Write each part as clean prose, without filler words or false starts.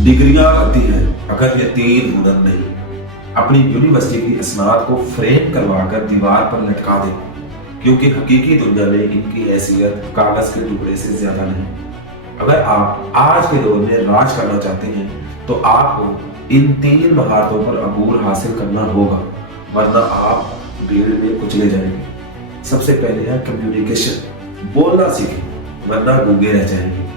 डिग्रियां आती हैं, अगर ये 3 हुनर नहीं। अपनी यूनिवर्सिटी की असनाद को फ्रेम करवाकर दीवार पर लटका दें, क्योंकि हकीकी दुनिया में इनकी हैसियत कागज के टुकड़े से ज्यादा नहीं। अगर आप आज के दौर में राज करना चाहते हैं तो आपको इन 3 महारतों पर अबूर हासिल करना होगा, वरना आप भीड़ में कुचले जाएंगे। सबसे पहले है कम्युनिकेशन। बोलना सीखें, वरना गूंगे रह जाएंगे।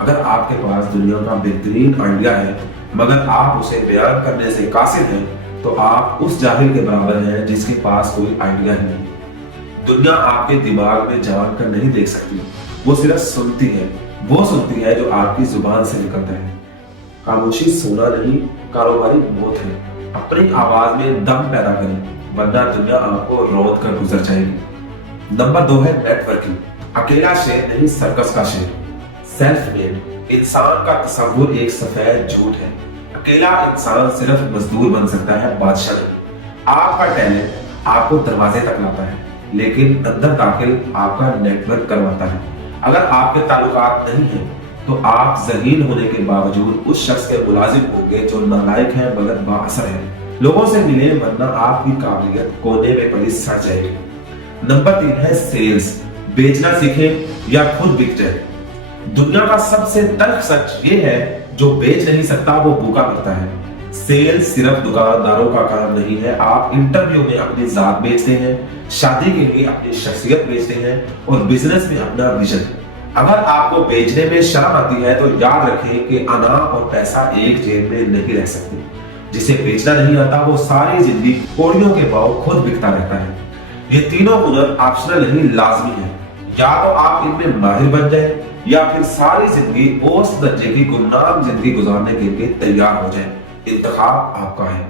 अगर आपके पास दुनिया का बेहतरीन आइडिया है मगर आप उसे बयान करने से कासिर हैं, तो आप उस जाहिल के बराबर हैं जिसके पास कोई आइडिया ही नहीं। दुनिया आपके दिमाग में झांक कर नहीं देख सकती, वो सिर्फ सुनती है। वो सुनती है जो आपकी जुबान से निकलता है। खामोशी सोना नहीं, कारोबारी मौत है। अपनी आवाज में दम पैदा करें, वरना दुनिया आपको रोक कर गुजर जाएगी। नंबर 2 है नेटवर्किंग। अकेला शेर नहीं, सर्कस का शेर। सेल्फ मेड इंसान का तस्वुर एक सफेद झूठ है। अकेला इंसान सिर्फ मजदूर बन सकता है, बादशाह नहीं। आपका टैलेंट आपको दरवाजे तक लाता है, लेकिन अंदर दाखिल आपका नेटवर्क करवाता है। अगर आपके ताल्लुकात नहीं है तो आप ज़हीन होने के बावजूद उस शख्स के मुलाजिम होंगे जो नालायक है मगर बाअसर है। लोगों से मिले, वरना आपकी काबिलियत कोने में पड़ी सड़ जाएगी। नंबर 3 है सेल्स। बेचना सीखें या खुद बिक जाए। दुनिया का सबसे तल्ख सच ये है, जो बेच नहीं सकता वो भूखा मरता है। सेल्स सिर्फ दुकानदारों का काम नहीं है। आप इंटरव्यू में अपनी जात बेचते हैं, शादी के लिए अपनी शख्सियत बेचते हैं और बिजनेस में अपना विजन। अगर आपको बेचने में शर्म आती है तो याद रखें कि अना और पैसा एक जेब में नहीं रह सकते। जिसे बेचना नहीं आता वो सारी जिंदगी कौड़ियों के भाव खुद बिकता रहता है। ये तीनों हुनर ऑप्शनल नहीं, लाजमी है। या तो आप इनमें माहिर बन जाए या फिर सारी जिंदगी औसत दर्जे की गुमनाम जिंदगी गुजारने के लिए तैयार हो जाए। इंतखाब आपका है।